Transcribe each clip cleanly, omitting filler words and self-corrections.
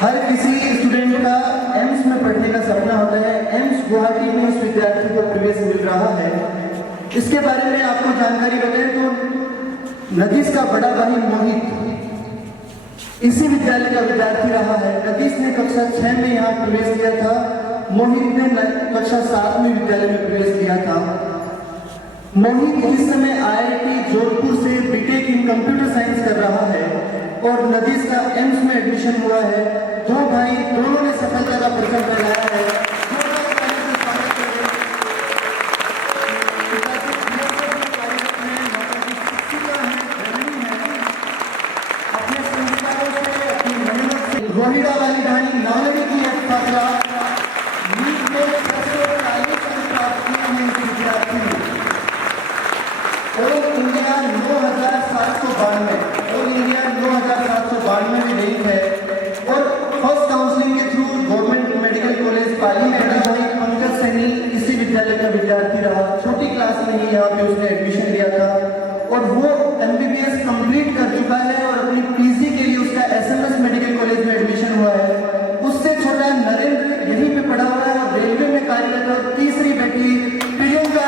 हर किसी स्टूडेंट का एम्स में पढ़ने का सपना होता है। एम्स गुवाहाटी में उस विद्यार्थी को प्रवेश मिल रहा है। इसके बारे में आपको जानकारी बताएं तो नदीस का बड़ा भाई मोहित इसी विद्यालय का विद्यार्थी रहा है। नदीस ने कक्षा 6 में यहाँ प्रवेश किया था, मोहित ने कक्षा 7 में विद्यालय में प्रवेश किया था। मोहित इस समय IIT जोधपुर से बीटेक इन कंप्यूटर साइंस कर रहा है और नदीस का एम्स में एडमिशन हुआ है। दो भाई दोनों ने सफलता का परचम फहराया है। अपने संस्कारों से, अपनी मेहनत से रोहिड़ा वाली कहानी नालवी की एक छात्रा नीट में 640 अंक प्राप्त किए हैं इस विद्यार्थी ने। ऑल इंडिया 9792 ऑल इंडिया 9792 में रैंक है और फर्स्ट काउंसलिंग के थ्रू गवर्नमेंट मेडिकल कॉलेज पाली में भाई पंकज सैनी इसी विद्यालय का विद्यार्थी रहा। छोटी क्लास में ही यहाँ पे उसने एडमिशन लिया था और वो MBBS कंप्लीट कर चुका है और अपनी PG के लिए उसका SMS मेडिकल कॉलेज में एडमिशन हुआ है। उससे छोटा नरेंद्र यहीं पे पढ़ा हुआ है और रेलवे में कार्यरत है। और तीसरी बेटी प्रियंका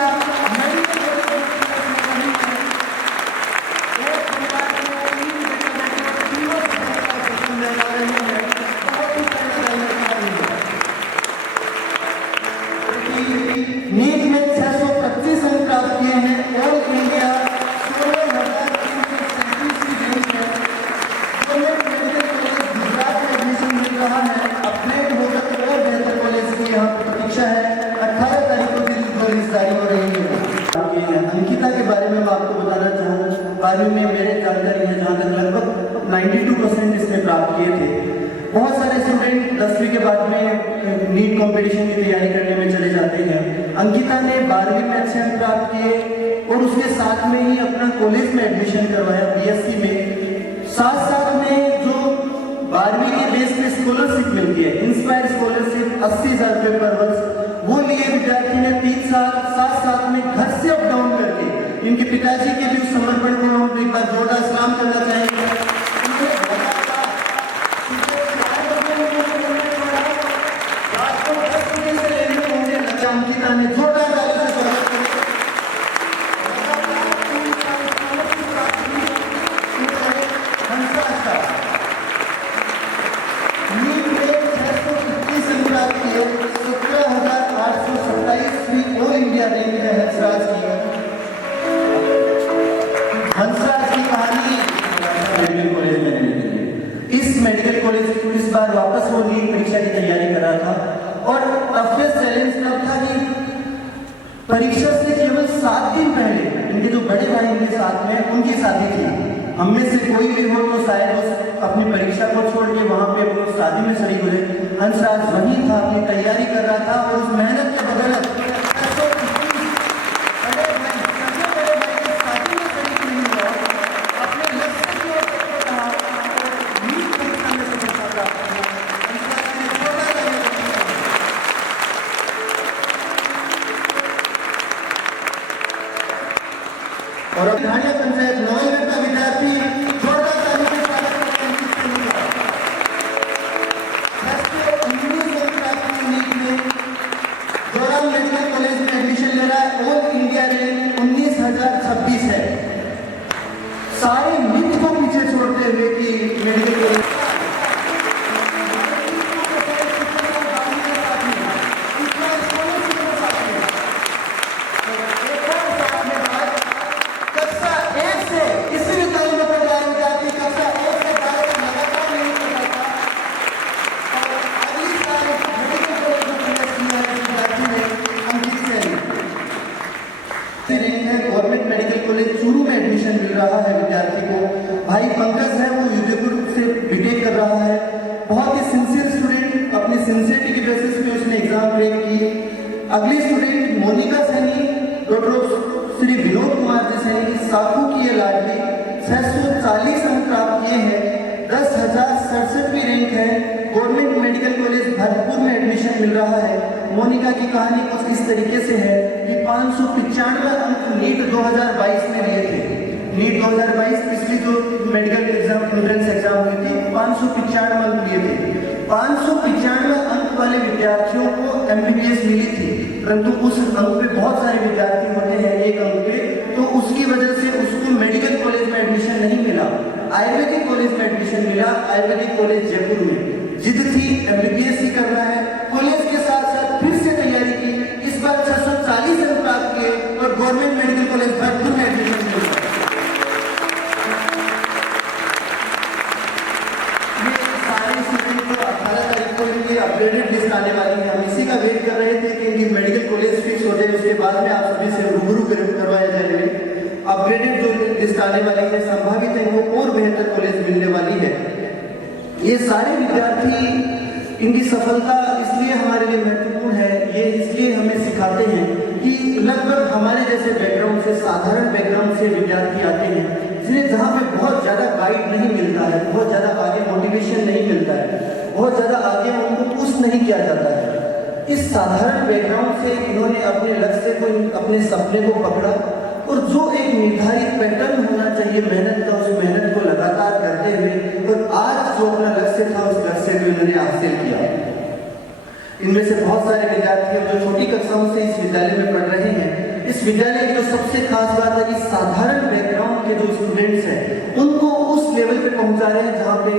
नीट में 625 अंक प्राप्त किए हैं। ऑल इंडिया 16,337 की रैंक है। गवर्नमेंट मेडिकल कॉलेज गुजरात में एडमिशन मिल रहा है। अपडेट होकर तो और बेहतर कॉलेज की यहाँ पर प्रतीक्षा है। 18 तारीख को रिलीज जारी हो रही है। अंकिता के बारे में मैं आपको बताना चाहूँ, 12वीं में मेरे जानकारी है जहाँ तक लगभग 92% इसने प्राप्त किए थे। बहुत सारे स्टूडेंट 10वीं के बाद में नीट कंपटीशन की तैयारी करने में चले जाते हैं। अंकिता ने 12वीं में अच्छे अंक प्राप्त किए और उसके साथ में ही अपना कॉलेज में एडमिशन करवाया BSc में। साथ में जो 12वीं के बेस पे स्कॉलरशिप मिलती है, इंस्पायर स्कॉलरशिप 80,000 रुपये पर वर्ष, वो लिए विद्यार्थी ने 3 साल साथ में घर से अप डाउन करके। इनके पिताजी के भी समर्पण को हम एक बार जोरदार सलाम करना चाहेंगे। अंकिता ने जोरदार ऑल इंडिया रैंक है हंसराज की। हंसराज की कहानी मेडिकल कॉलेज में इस मेडिकल कॉलेज इस बार वापस वो नीट परीक्षा की तैयारी कर रहा था और टफेस्ट चैलेंज तब था कि परीक्षा से केवल 7 दिन पहले इनके जो बड़े भाई इनके साथ में उनकी शादी थी। हम में से कोई भी हो तो शायद वो अपनी परीक्षा को छोड़ के वहां पे अपनी शादी में शरीक हो जाए। हंसराज वही था, अपनी तैयारी कर रहा था और उस मेहनत के बगैर और ढाणिया पंचायत 9वीं का विद्यार्थी जोरदार ताली के साथ जोराम मेडिकल कॉलेज में एडमिशन ले रहा है। ऑल इंडिया रैंक 19,026 है। सारे मिथ को पीछे छोड़ते हुए कि medical college government medical college Churu में एडमिशन मिल रहा है विद्यार्थी को। भाई पंकज है वो उदयपुर से बीटेक कर रहा है। बहुत ही सिंसियर स्टूडेंट, अपनी सिंसियरिटी के बेसिस पे उसने एग्जाम क्रैक की। अगली स्टूडेंट मोनिका सैनी, डॉक्टर श्री विनोद कुमार जी सैनी, साखू की ये लाडली, 640 अंक प्राप्त किए हैं। 10,067वीं रैंक है। गवर्नमेंट मेडिकल कॉलेज भरतपुर में एडमिशन मिल रहा है। मोनिका की कहानी कुछ इस तरीके से है कि 595 अंक नीट 2022 में लिए थे। नीट 2022 पिछली जो मेडिकल एग्जाम एंट्रेंस एग्जाम हुई थी 595 अंक लिए थे 595 अंक वाले विद्यार्थियों को MBBS मिली थी, परंतु उस अंक पे बहुत सारे विद्यार्थी होते हैं एक अंक पे, तो उसकी वजह से उसको मेडिकल कॉलेज में एडमिशन नहीं मिला, आयुर्वेदिक कॉलेज में एडमिशन मिला। आयुर्वेदिक कॉलेज जयपुर में जिद थी MBBS ही करना है, कॉलेज के साथ साथ फिर से तैयारी की, इस बार 640 अंक प्राप्त किए और गवर्नमेंट मेडिकल कॉलेज भरतपुर में एडमिशन मिला। अपडेटेड लिस्ट आने वाली है, हम इसी का वेट कर रहे थे कि इनकी मेडिकल कॉलेज फिक्स हो जाए, उसके बाद में आप सभी से रूबरू करवाया जाएगा। अपडेटेड जो लिस्ट आने वाली है, संभावित है वो और बेहतर कॉलेज मिलने वाली है। ये सारे विद्यार्थी, इनकी सफलता इसलिए हमारे लिए महत्वपूर्ण है, ये इसलिए हमें सिखाते हैं कि लगभग हमारे जैसे बैकग्राउंड से, साधारण बैकग्राउंड से विद्यार्थी आते हैं, जिन्हें जहाँ पे बहुत ज्यादा गाइड नहीं मिलता है, बहुत ज्यादा आगे मोटिवेशन नहीं मिलता है, बहुत ज्यादा आगे उनको पुश नहीं किया जाता है। इस साधारण बैकग्राउंड से इन्होंने अपने लक्ष्य को, अपने सपने को पकड़ा और जो एक निर्धारित पैटर्न होना चाहिए मेहनत का, उस मेहनत को लगातार करते हुए और आज जो अपना लक्ष्य था उस लक्ष्य को इन्होंने हासिल किया। इनमें से बहुत सारे विद्यार्थी जो छोटी कक्षाओं से इस विद्यालय में पढ़ रहे हैं, इस विद्यालय की जो सबसे खास बात है कि साधारण बैकग्राउंड के जो स्टूडेंट्स हैं उनको उस लेवल पे पहुंचा रहे हैं जहाँ पे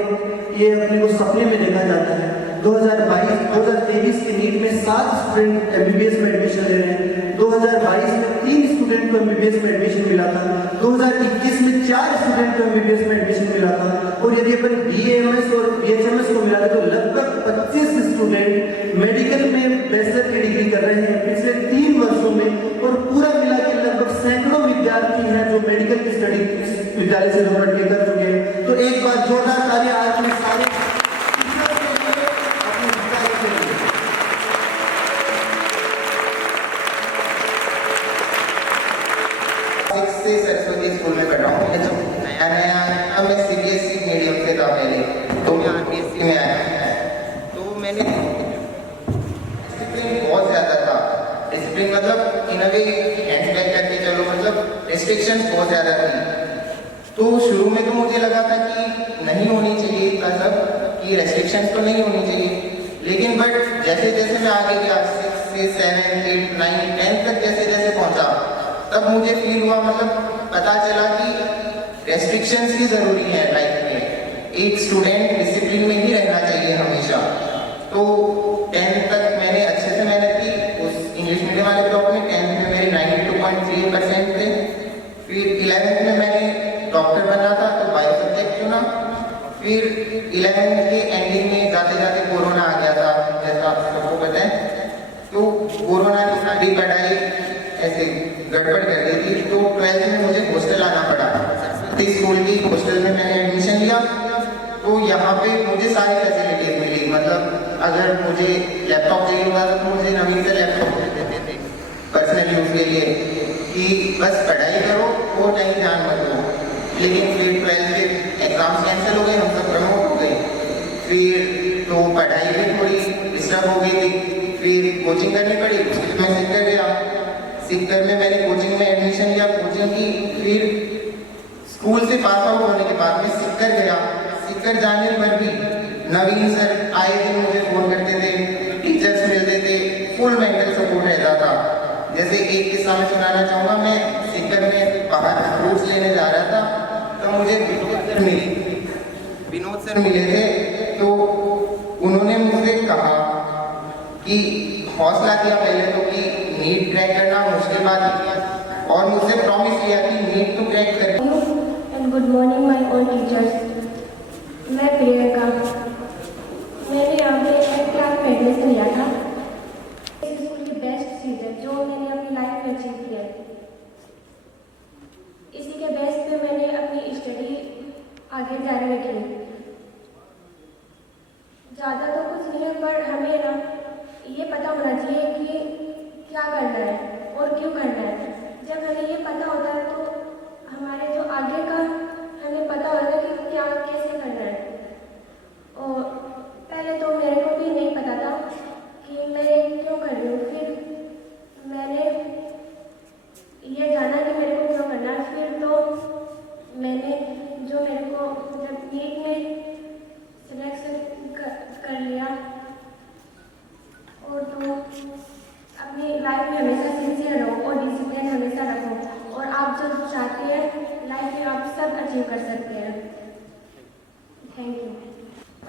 ये अपने को सपने में देखा जाता है। 2023 के नीट में 7 स्टूडेंट MBBS में एडमिशन ले रहे हैं, 2022 में 3 स्टूडेंट को MBBS में एडमिशन मिला था, 2021 में 4 स्टूडेंट को MBBS में एडमिशन मिला था, और यदि अपन BAMS और BHMS को मिला तो लगभग 25 स्टूडेंट मेडिकल में बैचलर की डिग्री कर रहे हैं पिछले 3 वर्षों में, और पूरा मिला के लगभग सैकड़ों विद्यार्थी हैं जो मेडिकल की स्टडी विद्यालय से कर चुके हैं। तो एक बार जोरदार तालियां आज में सारे से सरस्वती स्कूल में पढ़ रहा हूँ। नया नया मैं CBSE मीडियम से था पहले, तो मैं RBSE में आया, तो मैंने डिसिप्लिन बहुत ज़्यादा था। डिसिप्लिन मतलब इन अ वे हैंडल करके चलो, मतलब रिस्ट्रिक्शंस बहुत ज़्यादा थी। तो शुरू में तो मुझे लगा था कि नहीं होनी चाहिए इतना सब, कि रेस्ट्रिक्शंस तो नहीं होनी चाहिए, लेकिन बट जैसे जैसे मैं आगे गया 6 से 7, 8, 9, 10 तक जैसे जैसे पहुँचा, तब मुझे फील हुआ, मतलब पता चला कि रेस्ट्रिक्शंस भी ज़रूरी है लाइफ में। एक स्टूडेंट डिसिप्लिन में ही रहना चाहिए हमेशा। तो 10th तक मैंने अच्छे से मेहनत की उस इंग्लिश मीडियम वाले ब्लॉक में। 10th में मेरे 92.3% थे। फिर 11th में मैंने डॉक्टर बनना था तो बायो सब्जेक्ट चुना। फिर 11th के एंडिंग में जाते जाते कोरोना आ गया था, जैसा आप सबको पता है। तो कोरोना ने सारी पढ़ाई ऐसे गड़बड़ कर दी थी, तो 12th में मुझे हॉस्टल आना पड़ा। सरस्वती स्कूल की हॉस्टल में मैंने एडमिशन लिया, तो यहाँ पे मुझे सारी फैसिलिटीज मिली। मतलब अगर मुझे लैपटॉप चाहिए होगा तो मुझे नवीन से लैपटॉप दे देते थे पर्सनल यूज के लिए, कि बस पढ़ाई करो और कहीं ध्यान मत दो। लेकिन फिर 12th के एग्जाम्स कैंसिल हो गए, हम सब प्रमोट हो गए। फिर तो पढ़ाई भी थोड़ी डिस्टर्ब हो गई थी, फिर कोचिंग करनी पड़ी। मैं सीकर गया, सीकर में मैंने कोचिंग में एडमिशन लिया, कोचिंग की। फिर स्कूल से पास आउट होने के बाद मैं सीकर गया। सीकर जाने पर भी नवीन सर आए दिन मुझे फोन करते थे, टीचर्स मिलते थे, फुल मेंटल सपोर्ट रहता था। जैसे एक किस्सा मैं सुनाना चाहूँगा। मैं सीकर में बाहर फ्रूट्स लेने जा रहा था, तो मुझे विनोद सर मिले थे। तो उन्होंने मुझसे कहा कि हौसला किया पहले तो कि नीट क्रैक करना मुश्किल बात नहीं है, और मुझसे प्रॉमिस किया कि नीट तो क्रैक कर। And good morning my all teachers. मैं प्रियंका, मैंने यहाँ पे 10th क्लास में एडमिशन लिया था। इस स्कूल की बेस्ट चीज़ है जो मैंने अपनी लाइफ में अचीव किया है। इसी के बेस पे मैंने अपनी स्टडी आगे जारी रखी। ज़्यादा तो कुछ नहीं है, पर हमें ना ये पता होना चाहिए कि क्या करना है और क्यों करना है। जब हमें ये पता होता है तो हमारे जो आगे का हमें पता होगा कि क्या कैसे करना है। और पहले तो मेरे को भी नहीं पता था कि मैं क्यों कर रही हूँ। फिर मैंने ये जाना कि मेरे को क्यों करना है। फिर तो मैंने जो मेरे को जब नीट में सिलेक्शन कर लिया अचीव कर सकते हैं। Thank you.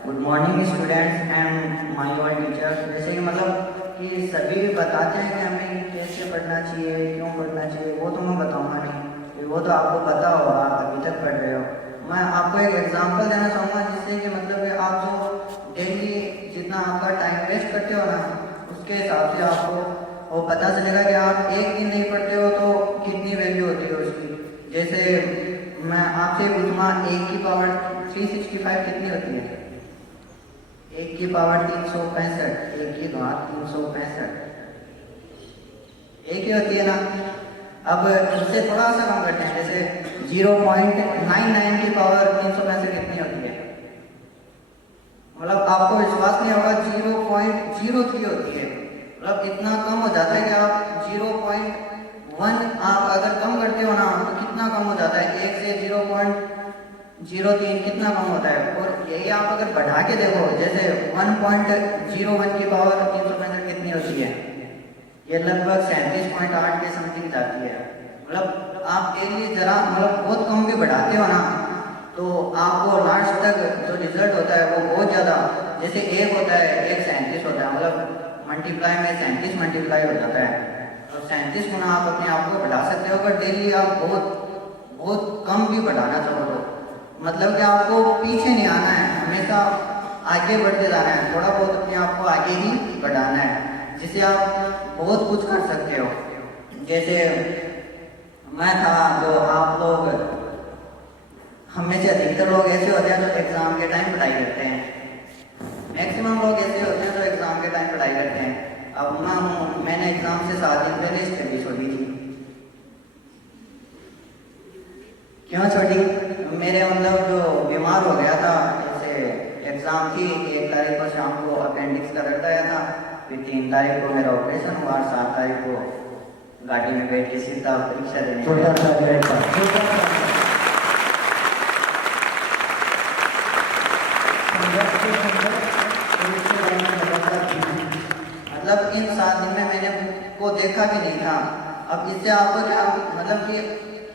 Good morning students and my all teachers. जैसे कि मतलब कि सभी बताते हैं कि हमें कैसे पढ़ना चाहिए, क्यों पढ़ना चाहिए, वो तो मैं बताऊंगा नहीं, वो तो आपको पता होगा, आप अभी तक पढ़ रहे हो। मैं आपको एक एग्जांपल देना चाहूँगा जिससे कि मतलब कि आप जो डेली जितना आपका टाइम वेस्ट करते हो ना, उसके हिसाब से आपको वो पता चलेगा कि आप एक दिन नहीं पढ़ते हो तो कितनी वैल्यू होती है उसकी। जैसे मैं आपसे पूछूंगा 1 की पावर 365 कितनी होती है? 1 की पावर 365, 1 की घात 365 एक ही होती है ना। अब इससे थोड़ा सा कम करते हैं, जैसे 0.99 की पावर 365 कितनी होती है? मतलब आपको विश्वास नहीं होगा, 0.03 होती है। मतलब इतना कम हो जाता है कि आप 0.1 आप अगर कम करते हो ना तो कितना कम हो जाता है, 1 से 0.03 कितना कम होता है। और यही आप अगर बढ़ा के देखो, जैसे 1.01 की पावर 365 कितनी होती है? ये लगभग 37.8 के समथिंग जाती है। मतलब आप डेली जरा मतलब बहुत कम भी बढ़ाते हो ना तो आपको लास्ट तक जो रिजल्ट होता है वो बहुत ज़्यादा, जैसे 1 होता है 1 37 होता है, मतलब मल्टीप्लाई में 37 मल्टीप्लाई हो जाता है। और 37 गुना आप अपने आप को बढ़ा सकते हो अगर डेली आप बहुत कम भी बढ़ाना चाहो तो। मतलब कि आपको पीछे नहीं आना है, हमेशा आगे बढ़ते जाना है, थोड़ा बहुत अपने आप को आगे ही बढ़ाना है, जिससे आप बहुत कुछ कर सकते हो। जैसे मैं था, जो आप लोग हमें से अधिकतर लोग ऐसे होते हैं जो एग्ज़ाम के टाइम पढ़ाई करते हैं, मैक्सिमम लोग ऐसे होते हैं जो एग्ज़ाम के टाइम पढ़ाई करते हैं। अब मैं हूँ, मैंने एग्ज़ाम से 7 दिन पहले स्टडी छोड़ी थी। क्यों छोड़ी? मेरे मतलब जो बीमार हो गया था, जैसे एग्ज़ाम थी 1 तारीख को शाम को अपेंडिक्स का दर्द आया था, फिर 3 तारीख को मेरा ऑपरेशन हुआ और 7 तारीख को गाड़ी में बैठ के सीधा परीक्षा देने मतलब इन 7 दिन में मैंने बुक को देखा भी नहीं था। अब इससे आपको क्या मतलब कि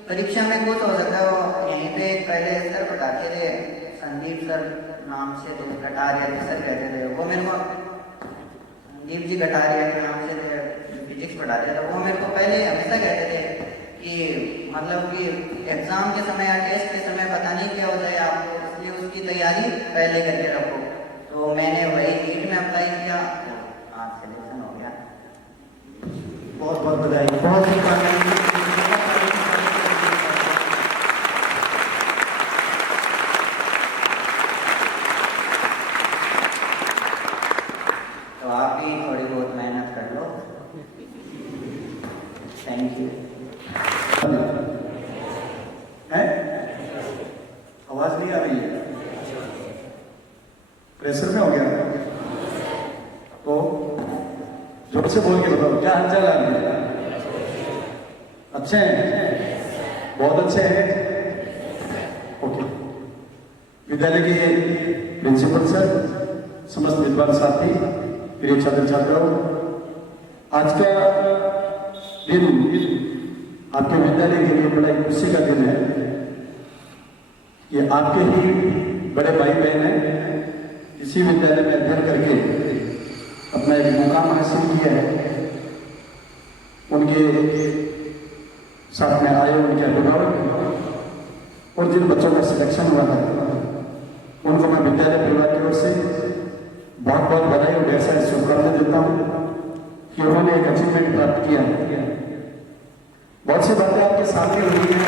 परीक्षा में कुछ हो सकता है। वो यहीं पे पहले सर पढ़ाते थे, संदीप सर नाम से थे, कटारिया सर कहते थे, वो मेरे को संदीप जी कटारिया के नाम से थे, फिजिक्स पढ़ाते थे। वो मेरे को पहले हमेशा कहते थे कि मतलब कि एग्ज़ाम के समय या टेस्ट के समय पता नहीं क्या हो जाए आपको, इसलिए उसकी तैयारी पहले करके रखो। तो मैंने वही नीट में अप्लाई किया, आज सिलेक्शन हो गया। बहुत बहुत बधाई, बहुत ही काबिल। तो आप भी थोड़ी बहुत मेहनत कर लो। Thank you. है? आवाज नहीं आ रही है? प्रेशर में हो गया तो जोर से बोल के बताओ, क्या हालचाल है आपके? अच्छे हैं, बहुत अच्छे हैं। ओके। विद्यालय के प्रिंसिपल सर, समस्त विद्वान साथी, प्रिय छात्र छात्राओं, आज का दिन आपके विद्यालय के लिए बड़ा ही खुशी का दिन है। ये आपके ही बड़े भाई बहन हैं, इसी विद्यालय में अध्ययन करके अपना एक मुकाम हासिल किया है। उनके साथ में आए उनके अभिभावक और जिन बच्चों का सिलेक्शन हुआ है उनको मैं विद्यालय परिवार की ओर से बहुत बहुत बधाई और ढेर सारी शुभकामनाएं देता हूँ कि उन्होंने एक अचीवमेंट प्राप्त किया है। बहुत सी बातें आपके सामने हुई हैं।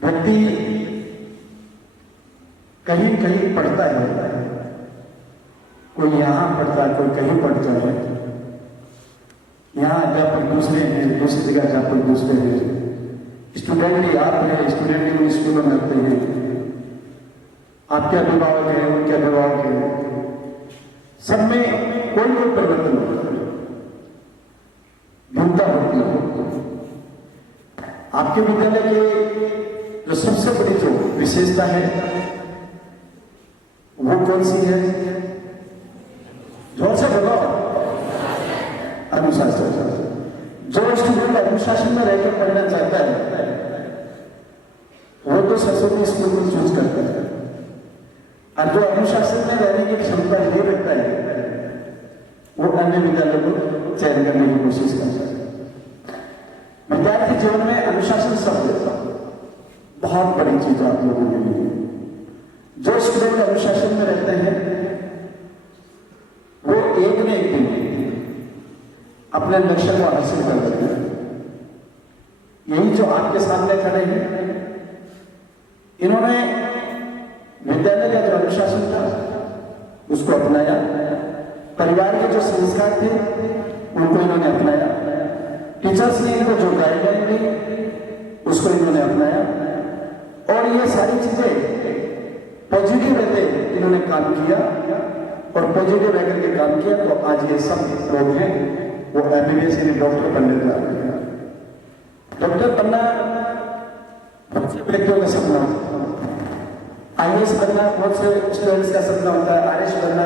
व्यक्ति कहीं कहीं पढ़ता है, कोई यहां पढ़ता है, कोई कहीं पढ़ता है। यहाँ अध्यापक दूसरे हैं, दूसरी जगह अध्यापक दूसरे हैं। स्टूडेंट ही आप हैं, स्टूडेंट ही उन स्कूलों में आते हैं। आपके अभिभावक हैं, उनके अभिभावक हैं, सब में कोई कोई परिवर्तन होता है, भिन्नता होती है। आपके विद्यालय के जो सबसे बड़ी जो विशेषता है वो कौन सी है? जोर से बोलो। अनुशासन। जो स्टूडेंट अनुशासन में रहकर पढ़ना चाहता है वो तो सरस्वती स्कूल को चूज करता है, और जो अनुशासन में रहने की क्षमता नहीं रखता है वो अन्य विद्यालय को चयन करने की कोशिश करता है। विद्यार्थी जीवन में अनुशासन शब्द बहुत बड़ी चीज आप लोगों के लिए। जो स्टूडेंट अनुशासन में रहते हैं वो एक न एक दिन अपने लक्ष्य को हासिल कर लेते हैं। यही जो आपके सामने खड़े हैं, इन्होंने विद्यालय का जो अनुशासन था उसको अपनाया, परिवार के जो संस्कार थे उनको इन्होंने अपनाया, टीचर्स ने इनको जो गाइडलाइन दी उसको इन्होंने अपनाया, और ये सारी चीजें पॉजिटिव रहते इन्होंने काम किया, और पॉजिटिव रहकर के काम किया तो आज ये सब लोग हैं वो एमबीबीएस यानी डॉक्टर बनने जा रहे हैं। डॉक्टर बनना बहुत से व्यक्तियों का सपना होता है, आईएएस बनना बहुत से स्टूडेंट्स का सपना होता है, आरएस बनना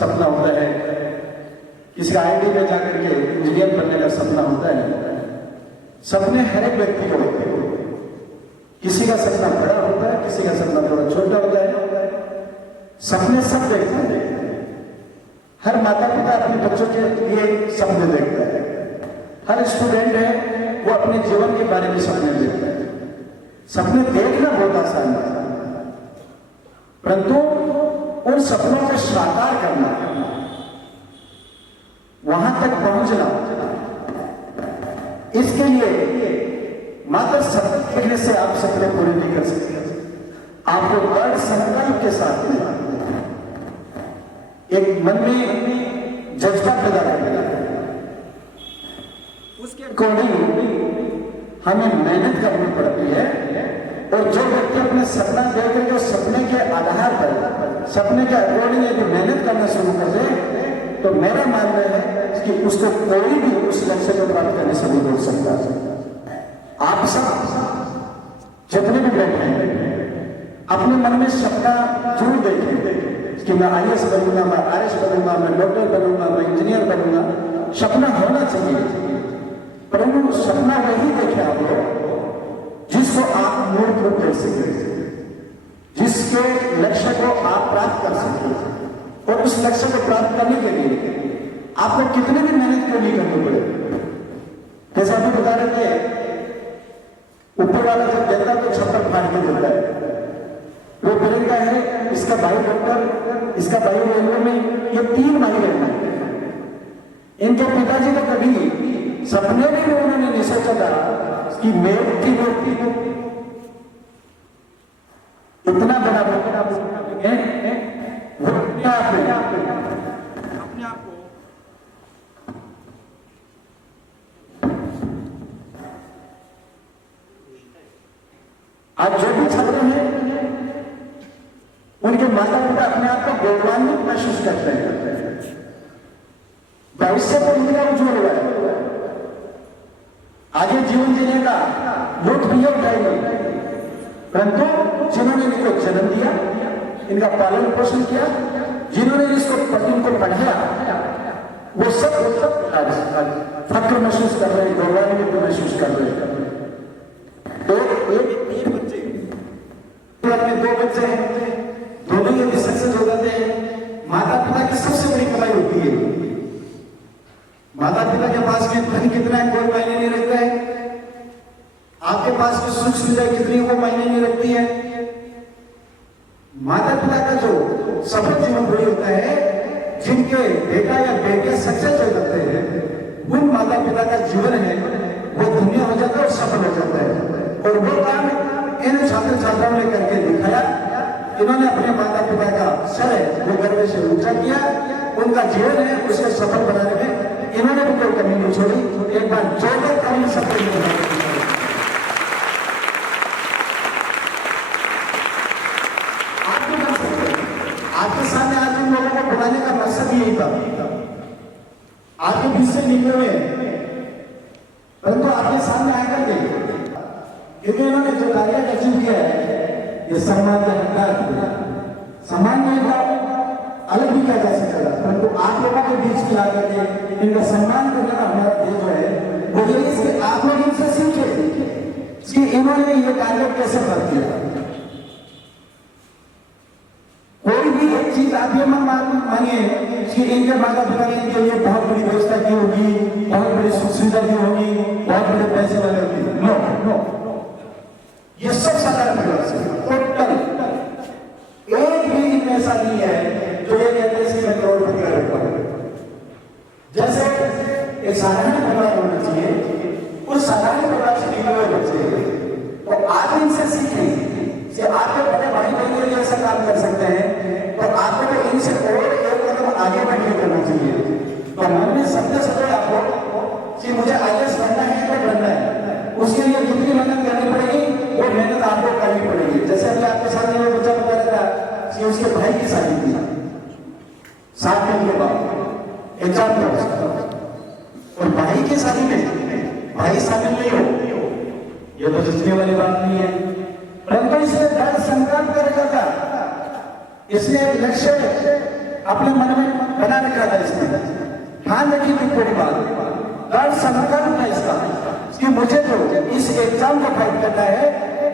सपना होता है, किसी आईआईटी में जाकर के इंजीनियर बनने का सपना होता है। सपने हर एक व्यक्ति को होते हैं, किसी का सपना बड़ा होता है, किसी का सपना थोड़ा छोटा होता है, सपने सब देखते हैं। हर माता पिता अपने बच्चों के लिए सपने देखता है, हर स्टूडेंट है वो अपने जीवन के बारे में सपने देखता है। सपने देखना बहुत आसान है, परंतु उन सपनों को साकार करना, वहां तक पहुंचना, इसके लिए मात्र सपने देखने से आप सपने पूरे नहीं कर सकते। आपको दृढ़ संकल्प के साथ में एक मन में जज्बा पैदा करना, उसके अकॉर्डिंग हमें मेहनत करनी पड़ती है। और जो व्यक्ति अपने सपना देख करके उस सपने के आधार पर, सपने के अकॉर्डिंग यदि मेहनत करना शुरू कर दे तो मेरा मानना है कि उसको कोई भी उस लक्ष्य को प्राप्त करने से नहीं रोक सकता। आप सब जितने भी बैठे हैं अपने मन में सपना जरूर देखें कि मैं आईएएस बनूंगा, मैं आरएस बनूंगा, मैं डॉक्टर बनूंगा, मैं इंजीनियर बनूंगा। सपना होना चाहिए, परंतु सपना वही देखे आप लोग जिसको आप मूर्त रूप दे सके, जिसके लक्ष्य को आप प्राप्त कर सके। और उस लक्ष्य को प्राप्त करने के लिए आपको कितनी भी मेहनत क्यों नहीं करनी पड़े। जैसे अभी बता रहे थे, ऊपर वाला जब देता तो छप्पर फाड़ के देता है। वो बोलेगा है इसका भाई डॉक्टर, इसका भाई रेलवे में, ये 3 भाई रहना है। इनके पिताजी को कभी सपने में उन्होंने नहीं सोचा था कि मेरी मूर्ति इतना बड़ा है, वो अपने आप को आज जो भी छात्र हैं उनके माता पिता अपने आप को गौरवान्वित महसूस करते हैं। भविष्य को उनका उज्जवल हुआ है, आगे जीवन जीने का लूट भी उठाएंगे। परंतु जिन्होंने इनको जन्म दिया, इनका पालन पोषण किया, जिन्होंने इनको पढ़ाया, वो सब आज फक्र महसूस कर रहे हैं, गौरवान्वित महसूस कर रहे हैं। तो एक 3 बच्चे, में 2 बच्चे हैं, दोनों यदि सक्सेस हो जाते हैं, माता पिता की सबसे बड़ी कमाई होती है। माता पिता के पास में धन कितना है कोई मायने नहीं रखता है, आपके पास में सुख सुविधा कितनी वो मायने नहीं रखती है। माता पिता का जो सफल जीवन वही होता है जिनके बेटा या बेटियां सक्सेस हो जाते हैं। उन माता पिता का जीवन है वो धन्य हो जाता है और सफल हो जाता है। और वो काम इन छात्र छात्राओं ने करके दिखाया। इन्होंने अपने माता पिता का सर है वो गर्व से ऊंचा किया, उनका जीवन है उसे सफल बनाने में इन्होंने भी कोई कमी नहीं छोड़ी। एक बार जोरदार ताली सफल आपके सामने आज इन लोगों को बुलाने का मकसद यही था। आपके बीच से निकले हुए परंतु आपके सामने आकर के क्योंकि इन्होंने जो कार्य अचीव किया है ये सम्मान का हकदार है। सम्मान नहीं था, अलग भी किया जा सकता था, परंतु आप लोगों के बीच में आकर के इनका सम्मान करने का हमारा ध्येय जो है वो ये है कि आप लोग इनसे सीखे कि इन्होंने ये टारगेट कैसे कर दिया। कोई भी एक चीज आप ये मत मानिए कि इनके माता पिता ने इनके लिए बहुत बड़ी व्यवस्था की होगी, बहुत बड़ी सुख सुविधा दी होगी, बहुत बड़े पैसे वाले होंगे। नो नो, ये सब साधारण परिवार से टोटल एक भी इनमें ऐसा नहीं है जो ये कहते हैं कि मैं करोड़पति का लड़का हूं। जैसे एक साधारण परिवार होना चाहिए, उस साधारण परिवार से निकले हुए बच्चे तो आप इनसे सीखें कि आपके बड़े भाई बहन के लिए ऐसा काम कर सकते हैं, तो आपको तो इनसे और एक कदम आगे बढ़ के करना चाहिए। तो मन में समझे सके आपको कि मुझे IAS बनना है तो बनना है, उसके लिए कितनी मेहनत करनी पड़ेगी वो मेहनत आपको करनी पड़ेगी। जैसे अभी आपके सामने वो बच्चा बता रहा था कि उसके भाई की शादी थी 7 दिन के बाद एग्जाम था, और भाई की शादी में भाई शामिल नहीं हो, ये तो सोचने वाली बात नहीं है। परंतु इसने दृढ़ संकल्प कर रखा था, इसने एक लक्ष्य अपने मन में बना रखा था। इसने ध्यान रखी थी पूरी बात, दृढ़ संकल्प है इसका कि मुझे तो इस एग्जाम को फाइट करना है।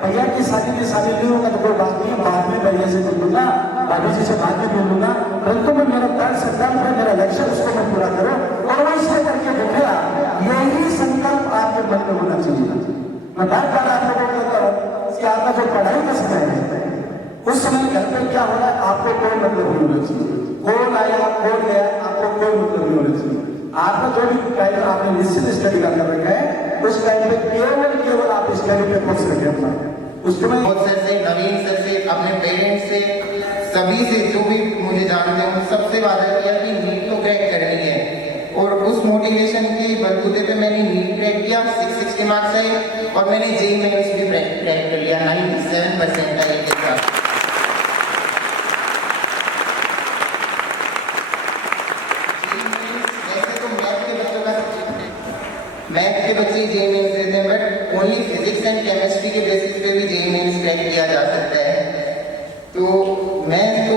भैया की शादी में शामिल नहीं होगा तो कोई बात नहीं, बाद में भैया से मिल लूंगा, भाभी जी से बाद में मिल लूंगा, परंतु मैं मेरा दृढ़ संकल्प है, मेरा लक्ष्य उसको मैं पूरा करूं और वो इससे करके दिखेगा। यही संकल्प आपके मन में होना चाहिए। मैं बार बार आप लोगों को कहता हूं कि आपका जो पढ़ाई का समय है उस समय घर पर क्या हो रहा है आपको कोई मतलब नहीं होना चाहिए। कौन आया कौन गया आपको कोई मतलब नहीं होना चाहिए। आपका जो भी टाइम आपने निश्चित स्टडी का कर रखा है उस टाइम पे केवल आप स्टडी पे फोकस रखें अपना। उसके बाद बहुत सर से, नवीन सर से, अपने पेरेंट्स से, सभी से जो भी मुझे जानते हैं उन सबसे वादा किया कि नीट तो क्रैक करनी है, और उस मोटिवेशन के बलबूते पे मैंने नीट क्रैक किया, 660 मार्क्स आए और मैंने JEE मेंस भी क्रैक कर लिया 97% आए के साथ। वैसे तो मैथ के बच्चे JEE मेंस देते हैं, but only physics and chemistry के बेसिस पे भी JEE मेंस क्रैक किया जा सकता है। तो मैं तो